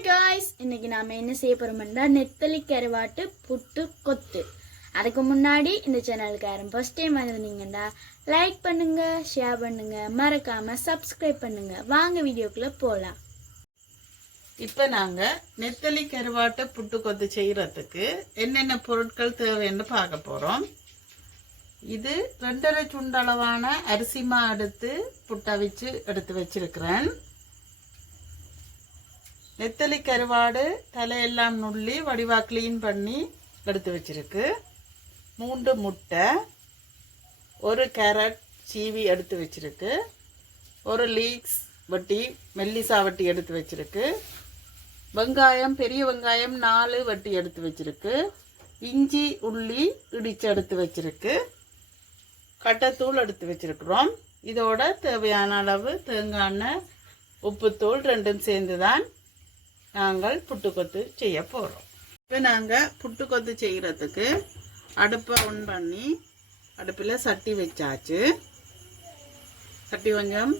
Hi guys இன்னைக்கு நாம என்ன செய்ய போறோம்னா நெத்தலி கருவாட்டு புட்டு கொத்து. அதுக்கு முன்னாடி இந்த சேனலுக்கு யாரும் ஃபர்ஸ்ட் டைம் வந்திருந்தீங்கன்னா லைக் பண்ணுங்க ஷேர் பண்ணுங்க. மறக்காம சப்ஸ்கிரைப் பண்ணுங்க. வாங்க வீடியோக்குள்ள போலாம். இப்போ நாங்கள் நெத்தலி கருவாட்டை புட்டு கொத்து செய்கிறதுக்கு என்னென்ன பொருட்கள் தேவைன்னு பார்க்க போகிறோம் இது ரெண்டரை சுண்டளவான அரிசிமா எடுத்து புட்டவிச்சு எடுத்து வச்சிருக்கிறேன். நெத்தலி கருவாடு தலையெல்லாம் நுள்ளி வடிவாக க்ளீன் பண்ணி எடுத்து வச்சுருக்கு. மூன்று முட்டை ஒரு கேரட் சீவி எடுத்து வச்சுருக்கு. ஒரு லீக்ஸ் வட்டி மெல்லிசா வட்டி எடுத்து வச்சுருக்கு. வெங்காயம் பெரிய வெங்காயம் நாலு வட்டி எடுத்து வச்சுருக்கு. இஞ்சி உள்ளி இடிச்சு எடுத்து வச்சுருக்கு. கட்டத்தூள் எடுத்து வச்சுருக்குறோம். இதோட தேவையான அளவு தேங்காய் எண்ணெய் உப்புத்தூள் ரெண்டும் சேர்ந்து தான் நாங்கள் புட்டுக்கொத்து செய்ய போகிறோம் இப்போ நாங்கள் புட்டுக்கொத்து செய்கிறதுக்கு அடுப்பை ஒன் பண்ணி அடுப்பில் சட்டி வச்சாச்சு. சட்டி கொஞ்சம்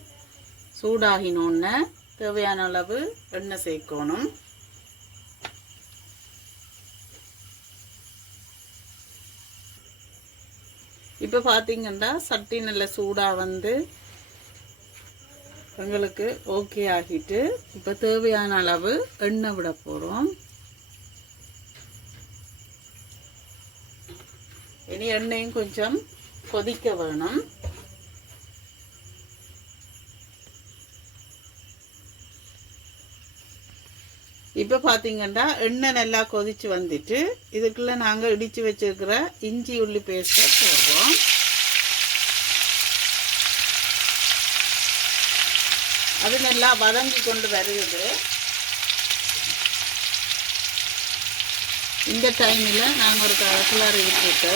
சூடாகினோன்னு தேவையான அளவு எண்ணெய் சேர்க்கணும். இப்போ பார்த்தீங்கன்னா சட்டி நல்ல சூடாக வந்து எங்களுக்கு ஓகே ஆகிட்டு இப்போ தேவையான அளவு எண்ணெய் விட போகிறோம் இனி எண்ணெயும் கொஞ்சம் கொதிக்க வேணும். இப்போ பார்த்தீங்கன்னா எண்ணெய் நல்லா கொதிச்சு வந்துட்டு இதுக்குள்ளே நாங்கள் இடித்து வச்சிருக்கிற இஞ்சி உள்ளி பேஸ்ட்டை போடுறோம். அது நல்லா வதங்கி கொண்டு வருகிறது. இந்த டைமில் நாங்கள் ஒரு கிளறி விட்டுட்டு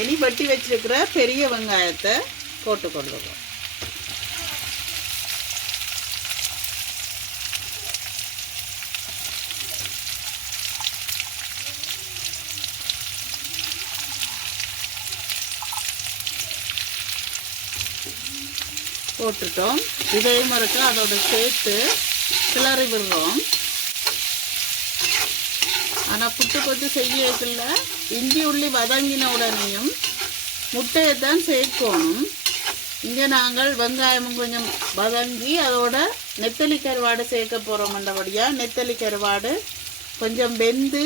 எலி வட்டி வச்சிருக்கிற பெரிய வெங்காயத்தை போட்டுக்கொள்ளுவோம் போட்டுட்டோம். இதையும் இருக்கு அதோட சேர்த்து கிளறி விடுறோம். ஆனால் புட்டு கொத்து செய்யக்குள்ள இஞ்சி உள்ளி வதங்கின உடனேயும் முட்டையை தான் சேர்க்கணும். இங்கே நாங்கள் வெங்காயமும் கொஞ்சம் வதங்கி அதோட நெத்தலி கருவாடு சேர்க்க போகிறோம் மண்டபடியாக நெத்தலி கருவாடு கொஞ்சம் வெந்து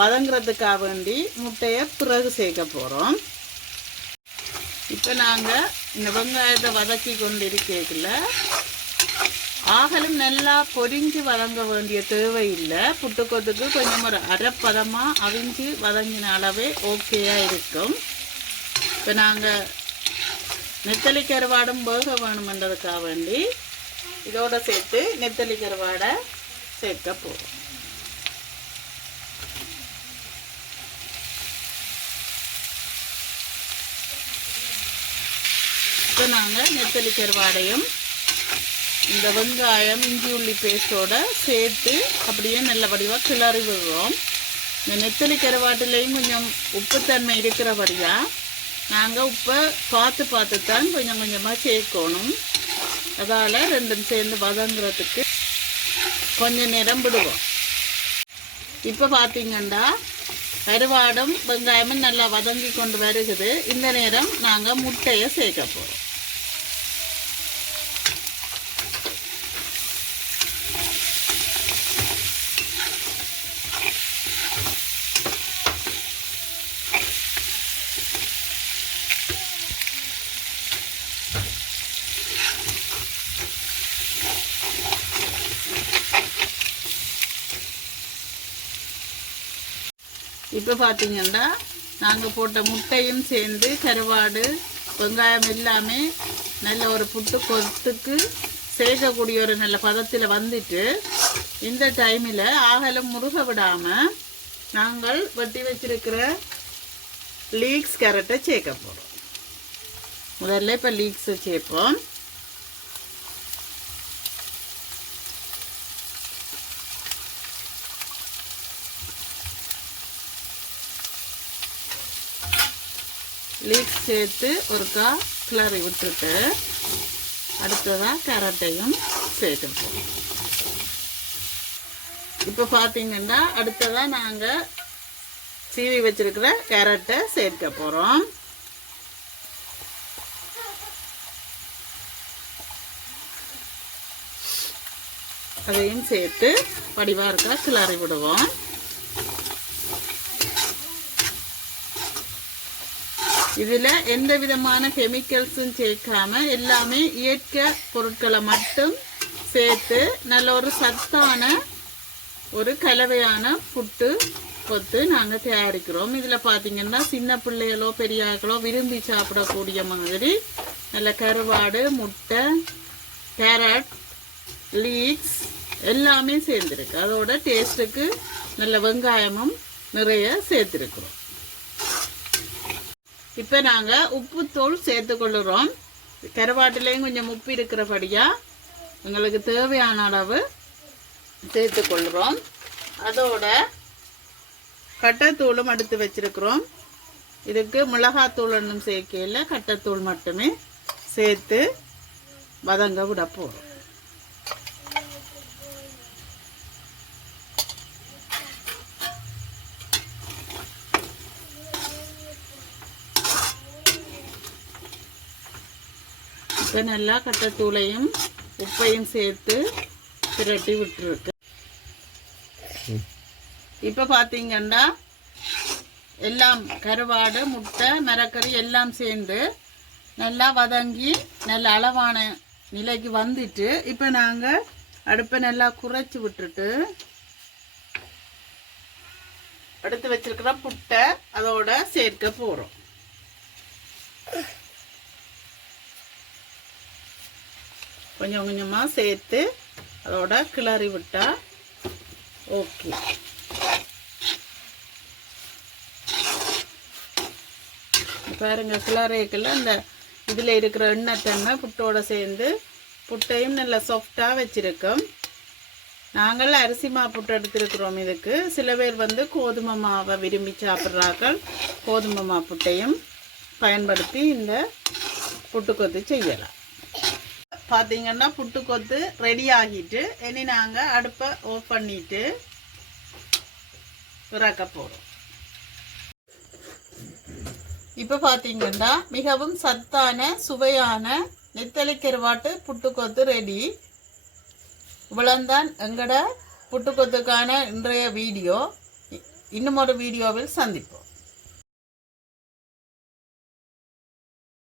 வதங்குறதுக்காக வேண்டி முட்டையை பிறகு சேர்க்க போகிறோம் இப்போ நாங்கள் இந்த வெங்காயத்தை வதக்கி கொண்டு இருக்கல ஆகலும் நல்லா பொரிஞ்சு வதங்க வேண்டிய தேவை இல்லை புட்டுக்கொத்துக்கு கொஞ்சம் ஒரு அரைப்பதமாக அவிஞ்சு வதங்கின அளவே ஓகேயாக இருக்கும். இப்போ நாங்கள் நெத்தலி கருவாடும் வேக வேணுமென்றதுக்காக வேண்டி இதோட சேர்த்து நெத்தலி கருவாடை சேர்க்க போகிறோம் இப்போ நாங்கள் நெத்தலி கருவாடையும் இந்த வெங்காயம் இஞ்சி உள்ளி பேஸ்ட்டோட சேர்த்து அப்படியே நல்ல வடிவாக கிளறி விடுறோம். இந்த நெத்தலி கருவாட்டிலையும் கொஞ்சம் உப்புத்தன்மை இருக்கிறபடியாக நாங்கள் உப்பை பார்த்து பார்த்து தான் கொஞ்சம் கொஞ்சமாக சேர்க்கணும். அதால் ரெண்டும் சேர்ந்து வதங்குறதுக்கு கொஞ்சம் நேரம் விடுவோம். இப்போ பார்த்தீங்கன்னா கருவாடும் வெங்காயமும் நல்லா வதங்கி கொண்டு வருகுது இந்த நேரம் நாங்கள் முட்டையை சேர்க்க போகிறோம் இப்போ பார்த்தீங்கன்னா நாங்கள் போட்ட முட்டையும் சேர்ந்து கருவாடு வெங்காயம் எல்லாமே நல்ல ஒரு புட்டு கொத்துக்கு சேர்க்கக்கூடிய ஒரு நல்ல பதத்தில் வந்துட்டு இந்த டைமில் ஆகலும் முருக விடாமல் நாங்கள் வட்டி வச்சிருக்கிற லீக்ஸ் கேரட்டை சேர்க்க போகிறோம் முதல்ல இப்போ லீக்ஸ் சேர்ப்போம். லீக்ஸ் சேர்த்து ஒருக்கா கிளறி விட்டுட்டு அடுத்ததாக கேரட்டையும் சேர்த்துப்போம் இப்போ பார்த்தீங்கன்னா அடுத்ததாக நாங்கள் சீவி வச்சிருக்கிற கேரட்டை சேர்க்க போகிறோம் அதையும் சேர்த்து வடிவாக இருக்கா கிளறி விடுவோம். இதில் எந்த விதமான கெமிக்கல்ஸும் சேர்க்காம எல்லாமே இயற்கை பொருட்களை மட்டும் சேர்த்து நல்ல ஒரு சத்தான ஒரு கலவையான புட்டு கொத்து நாங்கள் தயாரிக்கிறோம். இதில் பார்த்தீங்கன்னா சின்ன பிள்ளைகளோ பெரியாக்களோ விரும்பி சாப்பிடக்கூடிய மாதிரி நல்ல கருவாடு முட்டை கேரட் லீக்ஸ் எல்லாமே சேர்ந்துருக்கு. அதோட டேஸ்ட்டுக்கு நல்ல வெங்காயமும் நிறைய சேர்த்துருக்குறோம். இப்போ நாங்கள் உப்புத்தூள் சேர்த்துக்கொள்ளுறோம் கருவாட்டிலையும் கொஞ்சம் உப்பு இருக்கிறபடியாக எங்களுக்கு தேவையான அளவு சேர்த்துக்கொள்கிறோம் அதோட கட்டைத்தூளும் எடுத்து வச்சிருக்கிறோம். இதுக்கு மிளகாத்தூள் ஒன்றும் சேர்க்கையில் கட்டைத்தூள் மட்டுமே சேர்த்து வதங்க விட போகிறோம் இப்போ நல்லா கட்டத்தூளையும் உப்பையும் சேர்த்து திரட்டி விட்டுருக்கு. இப்போ பார்த்தீங்கன்னா எல்லாம் கருவாடு முட்டை மரக்கறி எல்லாம் சேர்ந்து நல்லா வதங்கி நல்ல அளவான நிலைக்கு வந்துட்டு இப்போ நாங்கள் அடுப்பை நல்லா குறைச்சி விட்டுட்டு எடுத்து வச்சிருக்கிற புட்டை அதோட சேர்க்க போகிறோம் கொஞ்சம் கொஞ்சமாக சேர்த்து அதோட கிளறி விட்டா ஓகே. பாருங்க கிளறைக்குள்ள இந்த இதில் இருக்கிற எண்ணெய் தன்மை புட்டோட சேர்ந்து புட்டையும் நல்லா சாஃப்டாக வச்சுருக்கோம். நாங்கள் அரிசி மா புட்டு எடுத்திருக்கிறோம் இதுக்கு. சில பேர் வந்து கோதுமை மாவை விரும்பி சாப்பிட்றார்கள். கோதுமை மா புட்டையும் பயன்படுத்தி இந்த புட்டுக்கொத்து செய்யலாம். பார்த்தீங்கன்னா புட்டுக்கொத்து ரெடி ஆகிட்டு இனி நாங்கள் அடுப்பை ஆஃப் பண்ணிட்டு இறக்க போகிறோம் இப்போ பார்த்தீங்கன்னா மிகவும் சத்தான சுவையான நெத்தலி கருவாட்டு புட்டுக்கொத்து ரெடி இவ்வளவுதான் எங்களோட புட்டுக்கொத்துக்கான இன்றைய வீடியோ. இன்னும் ஒரு வீடியோவில் சந்திப்போம்.